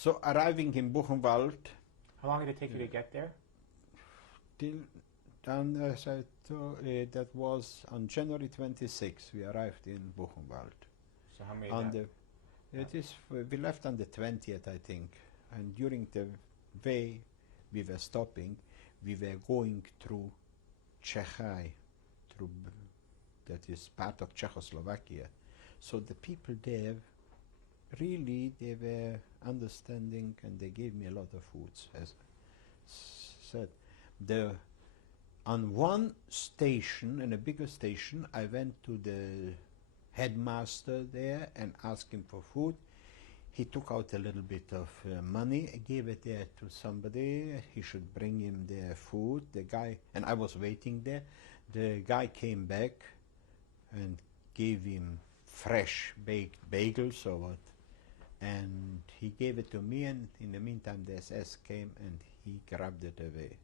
So arriving in Buchenwald, How long did it take you to get there? as I told, that was on January 26th. We arrived in Buchenwald. So how many On days? we left on the 20th, I think. And during the way we were stopping, we were going through Czechia, that is part of Czechoslovakia. So the people there, really, they were understanding, and they gave me a lot of foods. As said, on one station, in a bigger station, I went to the headmaster there and asked him for food. He took out a little bit of money, gave it there to somebody. He should bring him their food. The guy, and I was waiting there. The guy came back and gave him fresh baked bagels or what, and he gave it to me. And in the meantime, the SS came and he grabbed it away.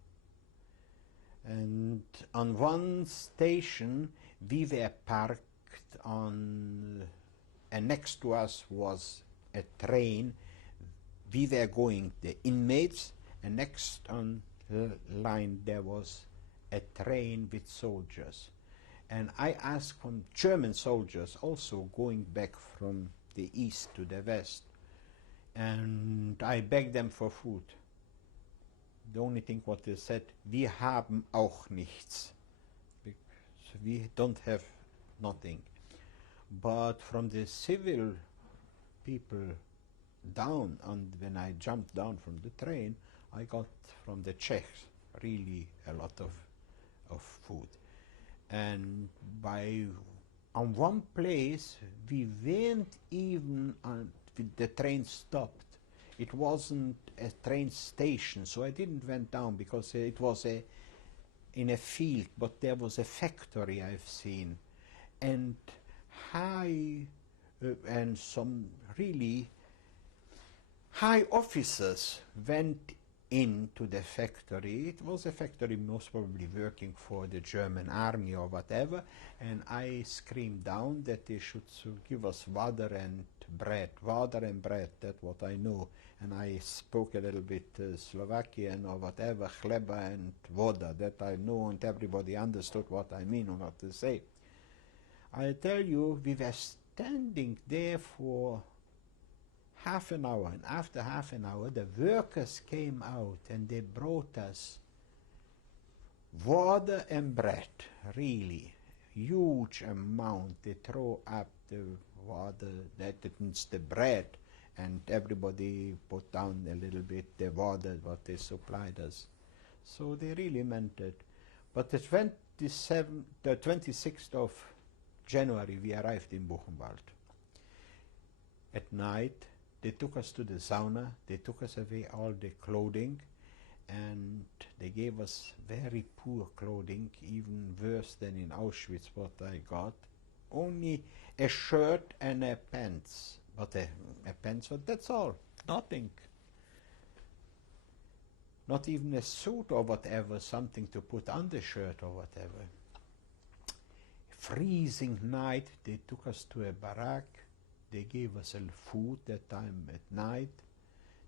And on one station, we were parked on, and next to us was a train. We were going, the inmates, and next on the line there was a train with soldiers. And I asked from German soldiers also going back from the east to the west, and I begged them for food. The only thing what they said, wir haben auch nichts. We don't have nothing. But from the civil people down, and when I jumped down from the train, I got from the Czechs really a lot of food. And on one place we weren't even the train stopped. It wasn't a train station, so I didn't went down because it was in a field, but there was a factory I've seen, and and some really high officers went into the factory. It was a factory most probably working for the German army or whatever, and I screamed down that they should give us water and bread. Water and bread, that's what I know. And I spoke a little bit Slovakian or whatever, chleba and voda, that I know, and everybody understood what I mean or what to say. I tell you, we were standing there for half an hour, and after half an hour the workers came out and they brought us water and bread, really huge amount. They throw up the water, that means the bread, and everybody put down a little bit the water what they supplied us. So they really meant it. But the 26th of January we arrived in Buchenwald. At night they took us to the sauna, they took us away all the clothing, and they gave us very poor clothing, even worse than in Auschwitz what I got. Only a shirt and a pants, but a pants, but that's all, nothing. Not even a suit or whatever, something to put on the shirt or whatever. Freezing night, they took us to a barrack. They gave us food that time at night.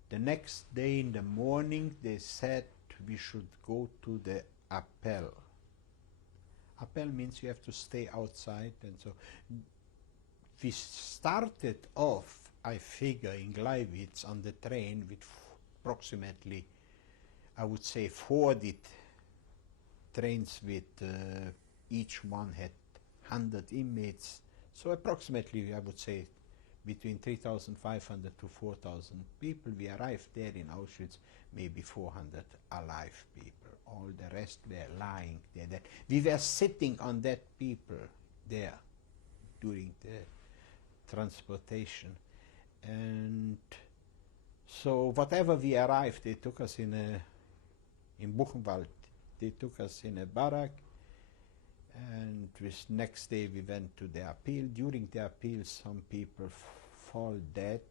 The next day in the morning, they said we should go to the appell. Appell means you have to stay outside, and so we started off, I figure, in Gleiwitz on the train with approximately, I would say, 40 trains with each one had 100 inmates. So approximately, I would say, between 3,500 to 4,000 people. We arrived there in Auschwitz, maybe 400 alive people. All the rest were lying there. We were sitting on that people there during the transportation. And so whatever we arrived, they took us in Buchenwald, they took us in a barrack, and this next day we went to the appeal. During the appeal, some people fall dead,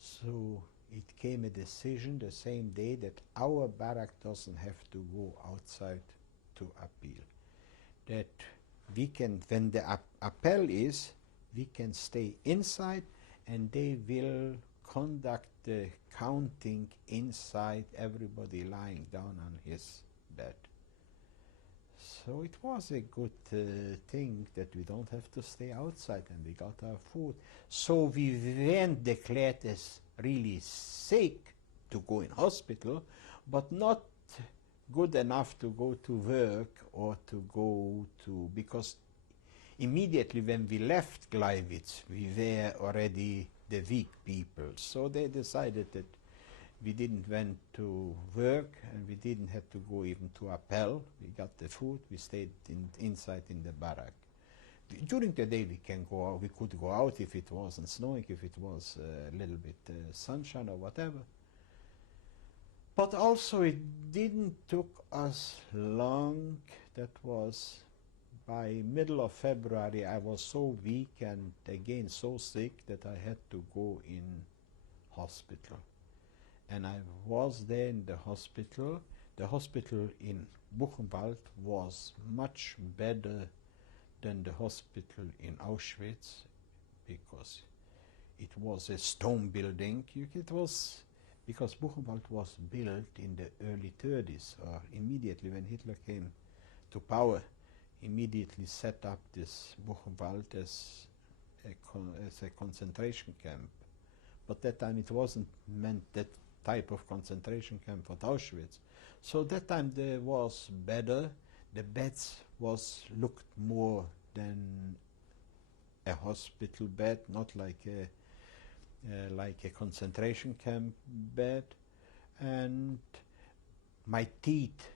so it came a decision the same day that our barrack doesn't have to go outside to appeal. That we can, when the appel is, we can stay inside, and they will conduct the counting inside, everybody lying down on his bed. So it was a good thing that we don't have to stay outside, and we got our food. So we weren't declared as really sick to go in hospital, but not good enough to go to work or to go to, because immediately when we left Gleiwitz, we were already the weak people. So they decided that we didn't went to work, and we didn't have to go even to Appell. We got the food, we stayed inside in the barrack. During the day we can go out, we could go out if it wasn't snowing, if it was a little bit sunshine or whatever. But also it didn't took us long. That was by middle of February. I was so weak and again so sick that I had to go in hospital. And I was there in the hospital. The hospital in Buchenwald was much better than the hospital in Auschwitz, because it was a stone building. It was because Buchenwald was built in the early 30s, or immediately when Hitler came to power, immediately set up this Buchenwald as a concentration camp. But that time it wasn't meant that type of concentration camp for Auschwitz. So that time there was better. The beds looked more than a hospital bed, not like a concentration camp bed. And my teeth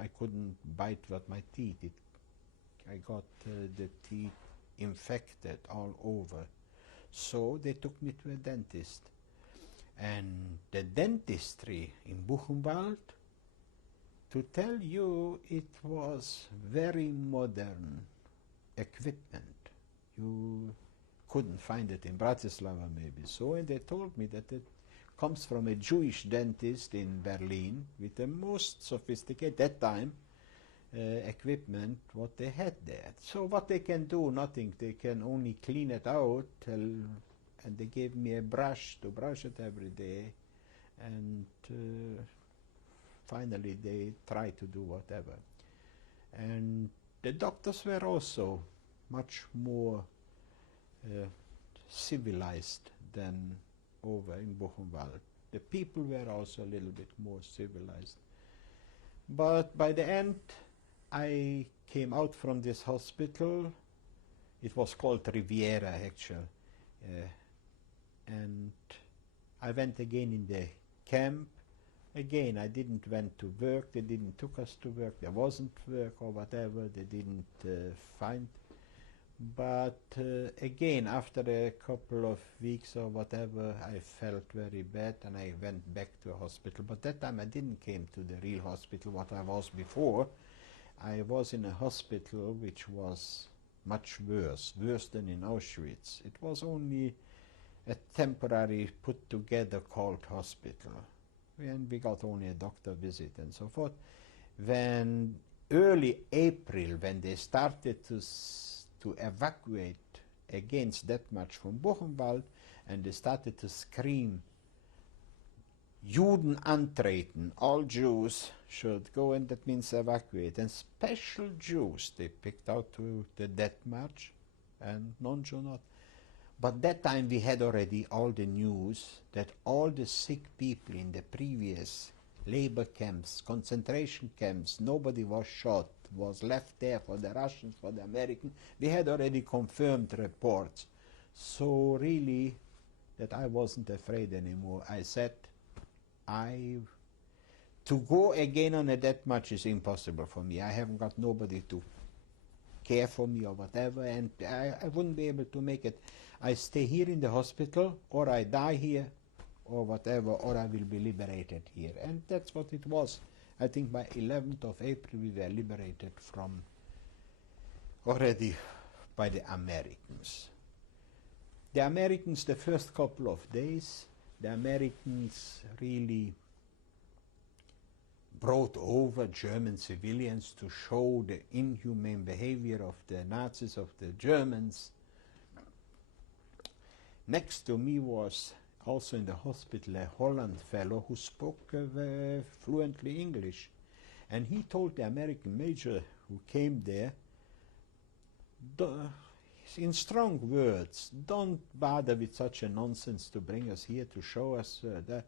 I couldn't bite with my teeth. I got the teeth infected all over. So they took me to a dentist. And the dentistry in Buchenwald, to tell you, it was very modern equipment. You couldn't find it in Bratislava maybe. So, and they told me that it comes from a Jewish dentist in Berlin with the most sophisticated, that time, equipment what they had there. So what they can do, nothing. They can only clean it out, and they gave me a brush to brush it every day, and finally they tried to do whatever. And the doctors were also much more civilized than over in Buchenwald. The people were also a little bit more civilized. But by the end, I came out from this hospital. It was called Riviera, actually. And I went again in the camp. Again, I didn't went to work. They didn't took us to work. There wasn't work or whatever. They didn't find. But again, after a couple of weeks or whatever, I felt very bad, and I went back to a hospital. But that time I didn't came to the real hospital, what I was before. I was in a hospital which was much worse than in Auschwitz. It was only a temporary put together called hospital. And we got only a doctor visit and so forth. When early April, when they started to evacuate against that much from Buchenwald, and they started to scream, Juden antreten, all Jews should go, and that means evacuate. And special Jews they picked out to the death march, and non-Jew not. But that time we had already all the news that all the sick people in the previous labor camps, concentration camps, nobody was shot, was left there for the Russians, for the Americans. We had already confirmed reports. So really, that I wasn't afraid anymore. I said, to go again on a death march is impossible for me. I haven't got nobody to care for me or whatever, and I wouldn't be able to make it. I stay here in the hospital, or I die here, or whatever, or I will be liberated here. And that's what it was. I think by 11th of April we were liberated from already by the Americans. The Americans, the first couple of days, the Americans really brought over German civilians to show the inhumane behavior of the Nazis, of the Germans. Next to me was also in the hospital a Holland fellow who spoke fluently English. And he told the American major who came there, in strong words, don't bother with such a nonsense to bring us here to show us that.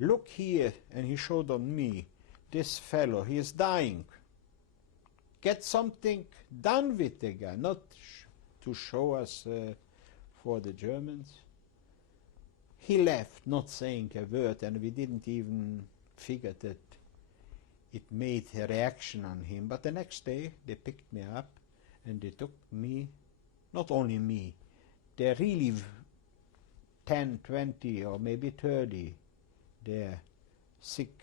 Look here, and he showed on me, this fellow, he is dying. Get something done with the guy, not to show us for the Germans. He left, not saying a word, and we didn't even figure that it made a reaction on him. But the next day, they picked me up, and they took me, not only me, there really 10, 20, or maybe 30, there sick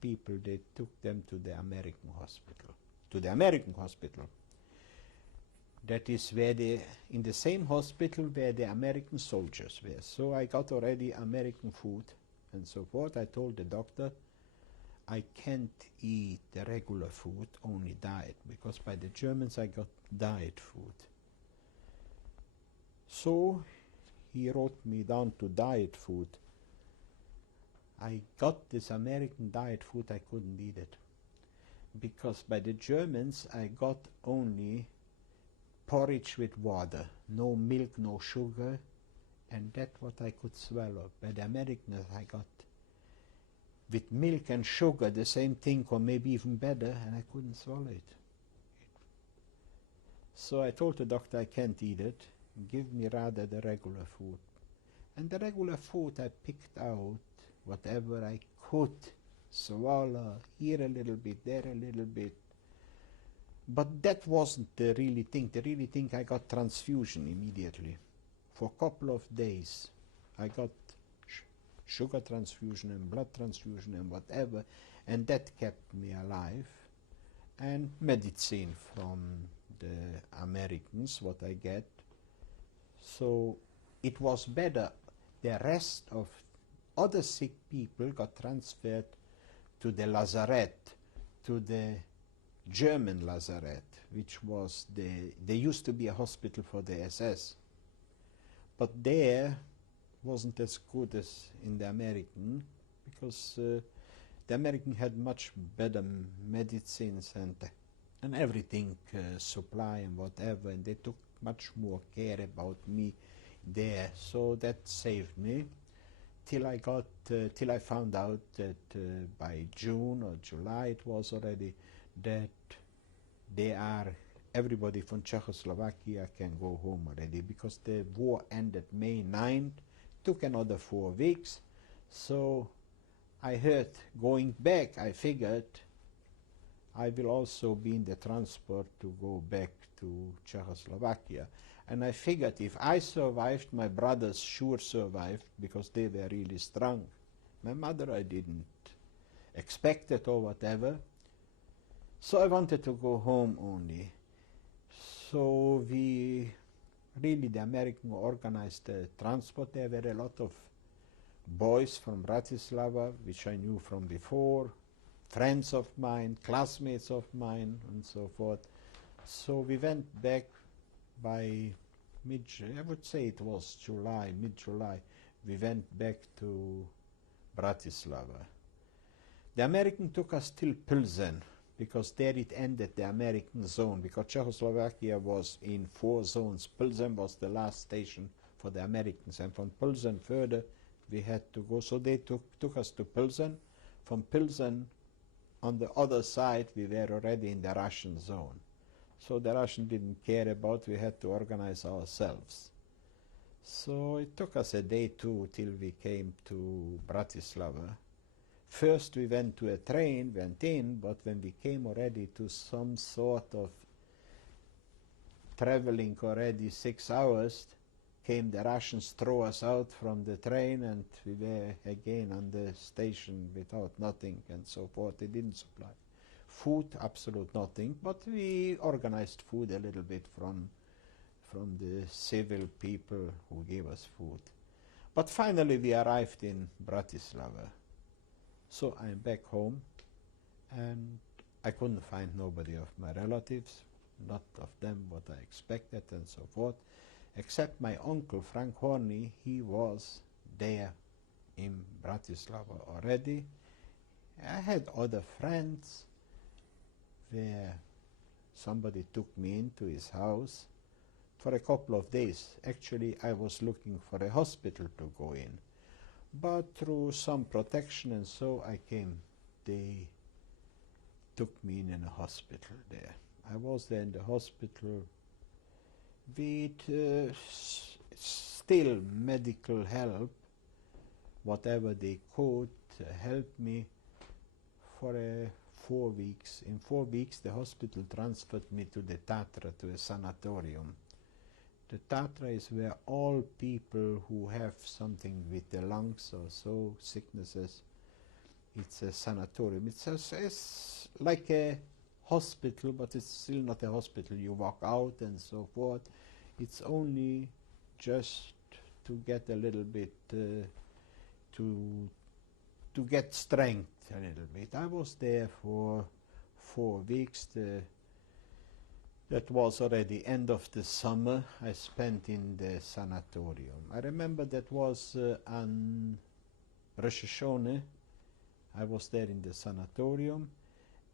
people, they took them to the American hospital. To the American hospital. That is where in the same hospital where the American soldiers were. So I got already American food and so forth. I told the doctor, I can't eat the regular food, only diet, because by the Germans I got diet food. So he wrote me down to diet food. I got this American diet food, I couldn't eat it. Because by the Germans I got only porridge with water, no milk, no sugar, and that's what I could swallow. By the Americans I got with milk and sugar the same thing, or maybe even better, and I couldn't swallow it. So I told the doctor I can't eat it, give me rather the regular food. And the regular food I picked out whatever I could swallow, here a little bit, there a little bit. But that wasn't the really thing. The really thing, I got transfusion immediately. For a couple of days, I got sugar transfusion and blood transfusion and whatever, and that kept me alive. And medicine from the Americans, what I get. So it was better. The rest of other sick people got transferred to the lazaret, to the German lazaret, which was there used to be a hospital for the SS. But there wasn't as good as in the American, because the American had much better medicines and everything, supply and whatever, and they took much more care about me there. So that saved me till I found out that by June or July it was already that everybody from Czechoslovakia can go home already, because the war ended May 9th, took another 4 weeks. So I heard going back, I figured I will also be in the transport to go back to Czechoslovakia. And I figured if I survived, my brothers sure survived, because they were really strong. My mother, I didn't expect it or whatever. So I wanted to go home only. So the American organized the transport. There were a lot of boys from Bratislava, which I knew from before, friends of mine, classmates of mine, and so forth. So we went back by I would say it was July, mid-July, we went back to Bratislava. The American took us till Pilsen, because there it ended the American zone, because Czechoslovakia was in 4 zones. Pilsen was the last station for the Americans, and from Pilsen further we had to go. So they took us to Pilsen. From Pilsen, on the other side, we were already in the Russian zone. So the Russian didn't care about, we had to organize ourselves. So it took us a day too till we came to Bratislava. First we went to a train, went in, but when we came already to some sort of traveling already 6 hours, came the Russians, throw us out from the train, and we were again on the station without nothing and so forth. They didn't supply food, absolute nothing, but we organized food a little bit from the civil people who gave us food. But finally we arrived in Bratislava. So I'm back home, and I couldn't find nobody of my relatives, not of them what I expected and so forth. except my uncle, Frank Horny, he was there in Bratislava already. I had other friends where somebody took me into his house for a couple of days. Actually, I was looking for a hospital to go in, but through some protection and so I came. They took me in a hospital there. I was there in the hospital with still medical help, whatever they could help me for 4 weeks. In 4 weeks, the hospital transferred me to the Tatra, to a sanatorium. The Tatra is where all people who have something with the lungs or so, sicknesses, it's a sanatorium. It's like a hospital, but it's still not a hospital. You walk out and so forth. It's only just to get a little bit, to get strength a little bit. I was there for 4 weeks. That was already end of the summer. I spent in the sanatorium. I remember that was on Rosh Hashanah. I was there in the sanatorium,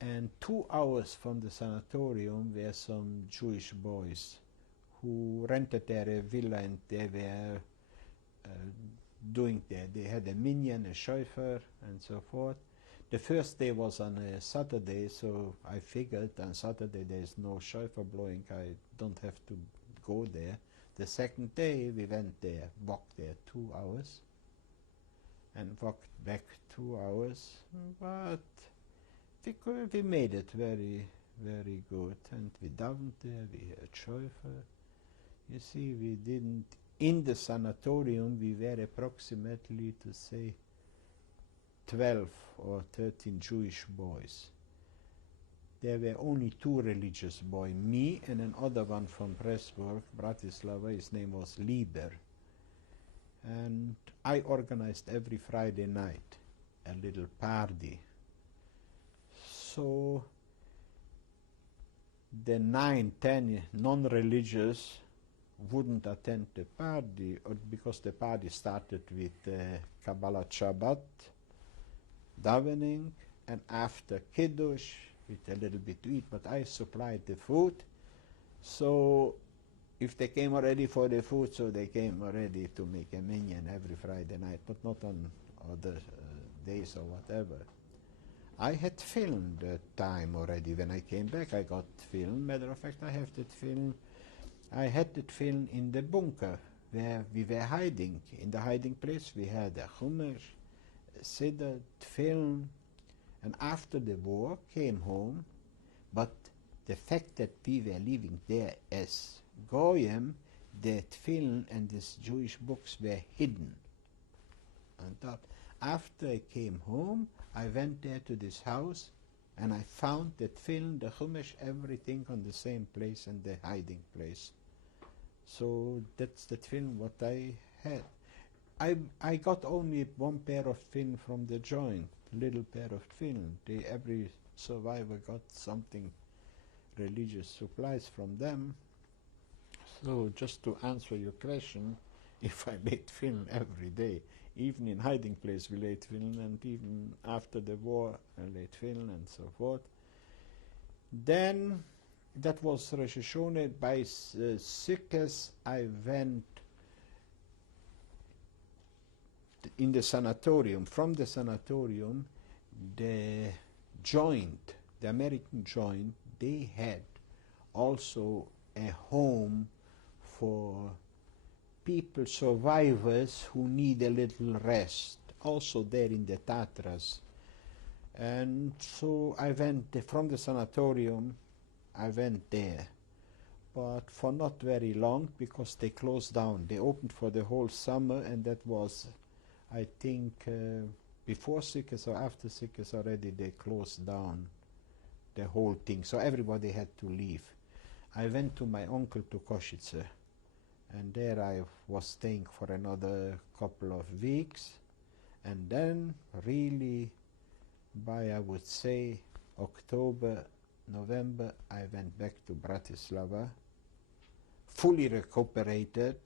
and 2 hours from the sanatorium were some Jewish boys who rented there a villa, and they were doing there. They had a minyan, a shofar, and so forth. The first day was on a Saturday, so I figured on Saturday there is no shofar blowing. I don't have to go there. The second day we went there, walked there 2 hours, and walked back 2 hours, but we made it very, very good, and we davened there, we had shofar. You see, we didn't, in the sanatorium we were approximately, to say, 12 or 13 Jewish boys. There were only 2 religious boys, me and another one from Pressburg, Bratislava. His name was Lieber. And I organized every Friday night a little party. So the 9, 10 non-religious wouldn't attend the party, or because the party started with Kabbalah Shabbat, davening, and after Kiddush with a little bit to eat, but I supplied the food. So if they came already for the food, so they came already to make a minyan every Friday night, but not on other days or whatever. I had filmed the time already. When I came back, I got film. Matter of fact, I have that film. I had that film in the bunker where we were hiding. In the hiding place, we had a chumash, a siddur, film, and after the war, came home. But the fact that we were living there as Goyim, that film and these Jewish books were hidden on top. After I came home, I went there to this house, and I found that film, the chumash, everything on the same place and the hiding place. So that's the film what I had. I got only 1 pair of film from the joint, little pair of film. Every survivor got something, religious supplies from them. So just to answer your question, if I made film every day, even in hiding place we laid film, and even after the war I laid film and so forth. Then that was Rosh Hashanah. By Sukkot I went in the sanatorium. From the sanatorium, the joint, the American joint, they had also a home for people, survivors who need a little rest, also there in the Tatras. And so I went from the sanatorium, I went there, but for not very long, because they closed down. They opened for the whole summer, and that was, I think, before Sukkot or after Sukkot already, they closed down the whole thing, so everybody had to leave. I went to my uncle to Košice, and there I was staying for another couple of weeks, and then really by, I would say, October, November, I went back to Bratislava fully recuperated,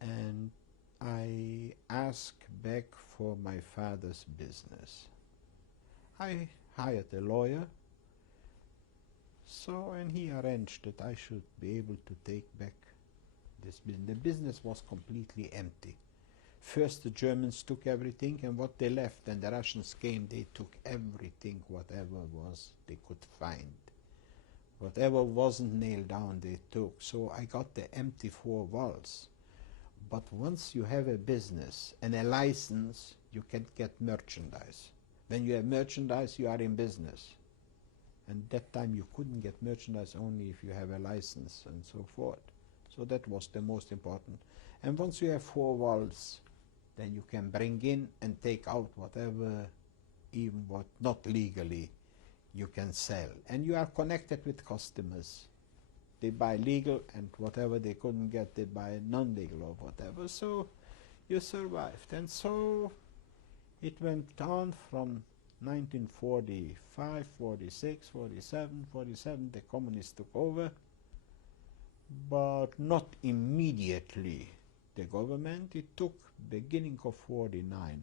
and I asked back for my father's business. I hired a lawyer, and he arranged that I should be able to take back this business. The business was completely empty. First the Germans took everything, and what they left, and the Russians came, they took everything, whatever was they could find. Whatever wasn't nailed down, they took. So I got the empty 4 walls. But once you have a business and a license, you can get merchandise. When you have merchandise, you are in business. And that time you couldn't get merchandise only if you have a license and so forth. So that was the most important. And once you have 4 walls, then you can bring in and take out whatever, even what not legally, you can sell. And you are connected with customers. They buy legal, and whatever they couldn't get, they buy non-legal or whatever. So you survived. And so it went on from 1945, 46, 47, 47, the communists took over, but not immediately the government. It took beginning of 49.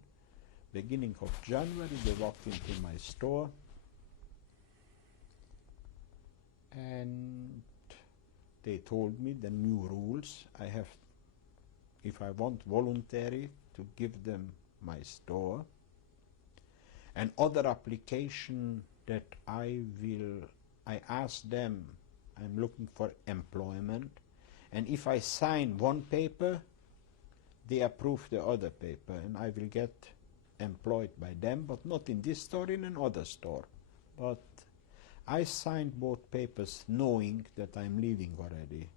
Beginning of January, they walked into my store, and they told me the new rules. I have, if I want voluntary, to give them my store. And other application that I ask them, I'm looking for employment, and if I sign one paper, they approve the other paper, and I will get employed by them, but not in this store, in another store. But I signed both papers knowing that I'm leaving already.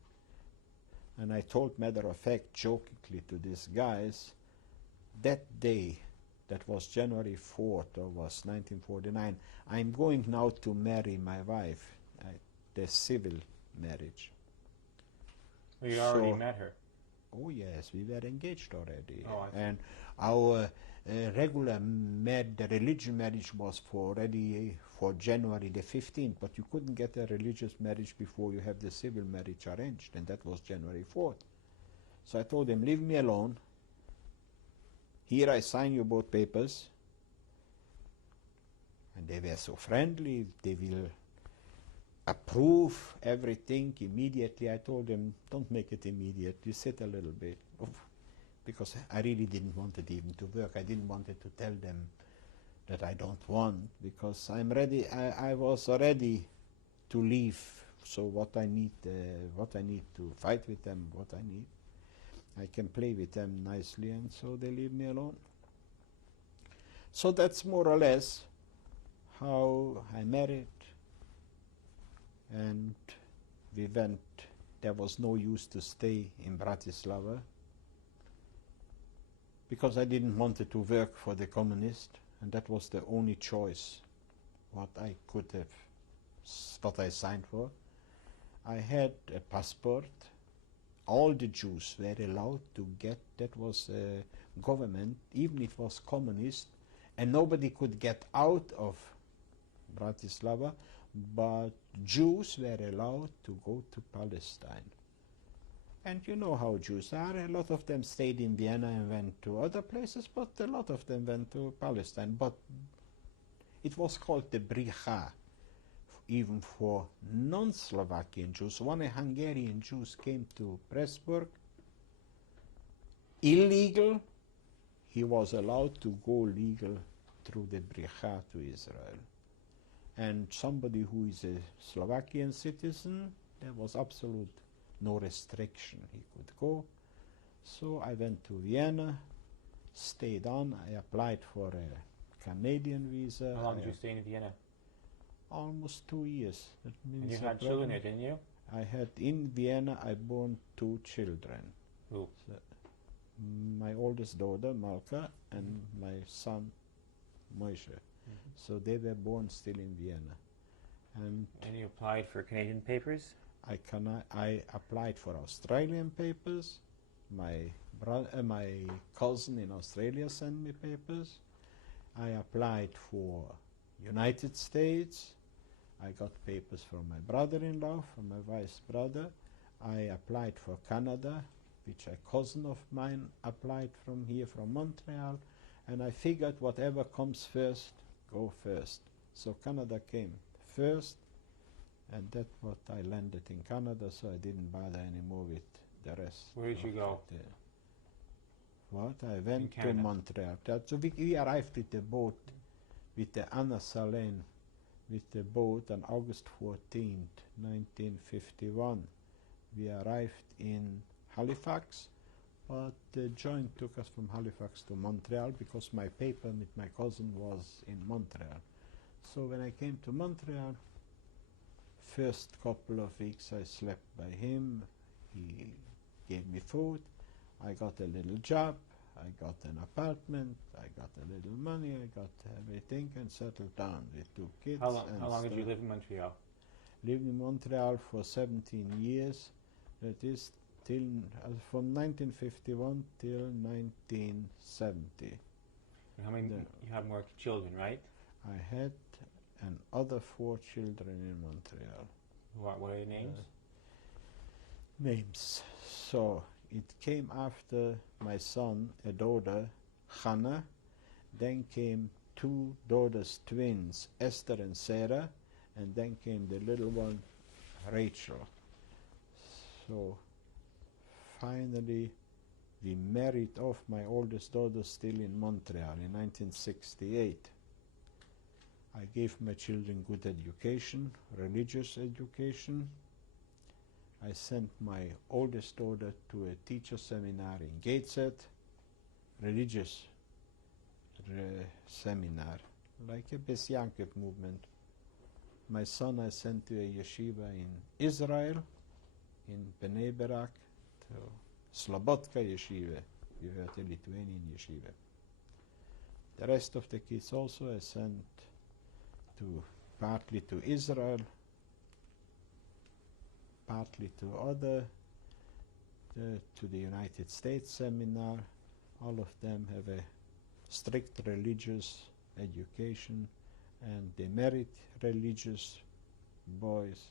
And I told, matter of fact, jokingly to these guys, that day, that was January 4th, or was 1949, I'm going now to marry my wife, the civil marriage. Well, you already met her. Oh yes, we were engaged already. Oh, I see. And our regular the religious marriage was already for January the 15th, but you couldn't get a religious marriage before you have the civil marriage arranged, and that was January 4th. So I told them, leave me alone. Here I sign you both papers. And they were so friendly, they will approve everything immediately. I told them, don't make it immediate, you sit a little bit. Because I really didn't want it even to work. I didn't want it to tell them that I don't want, because I'm ready. I was ready to leave. So what I need to fight with them, what I need, I can play with them nicely, and so they leave me alone. So that's more or less how I married, and we went. There was no use to stay in Bratislava, because I didn't want to work for the communist, and that was the only choice what I could have, what I signed for. I had a passport. All the Jews were allowed to get, that was government, even if it was communist, and nobody could get out of Bratislava, but Jews were allowed to go to Palestine. And you know how Jews are. A lot of them stayed in Vienna and went to other places, but a lot of them went to Palestine. But it was called the Bricha, even for non-Slovakian Jews. One Hungarian Jew came to Pressburg, illegal. He was allowed to go legal through the Bricha to Israel. And somebody who is a Slovakian citizen, there was absolute no restriction, he could go. So I went to Vienna, stayed on. I applied for a Canadian visa. How long did you stay in Vienna? Almost 2 years. That means And you had children there, didn't you? I had, in Vienna, I born 2 children. Who? So, my oldest daughter, Malka, and my son, Moshe. Mm-hmm. So they were born still in Vienna. And you applied for Canadian papers? I applied for Australian papers. My cousin in Australia sent me papers. I applied for United States. I got papers from my brother-in-law, from my wife's brother. I applied for Canada, which a cousin of mine applied from here, from Montreal, and I figured whatever comes first, go first. So Canada came first, and that's what I landed in Canada, so I didn't bother anymore with the rest. Where did you go? What? I went to Canada. Montreal. So we arrived with the boat, with the Anna Salene, with the boat on August 14th, 1951. We arrived in Halifax, but the joint took us from Halifax to Montreal because my paper with my cousin was in Montreal. So when I came to Montreal, first couple of weeks I slept by him. He gave me food. I got a little job. I got an apartment. I got a little money. I got everything and settled down with 2 kids. How long did you live in Montreal? Lived in Montreal for 17 years. That is till from 1951 till 1970. And how many? You had more children, right? I had another 4 children in Montreal. What are your names? Names. So it came after my son, a daughter, Hannah. Then came 2 daughters, twins, Esther and Sarah. And then came the little one, Rachel. So finally we married off my oldest daughter still in Montreal in 1968. I gave my children good education, religious education. I sent my oldest daughter to a teacher seminar in Gateshead, religious seminar, like a Besyanket movement. My son I sent to a yeshiva in Israel, in Bnei Barak, to Slobodka yeshiva. We were at a Lithuanian yeshiva. The rest of the kids also I sent partly to Israel, partly to the United States seminar. All of them have a strict religious education, and they married religious boys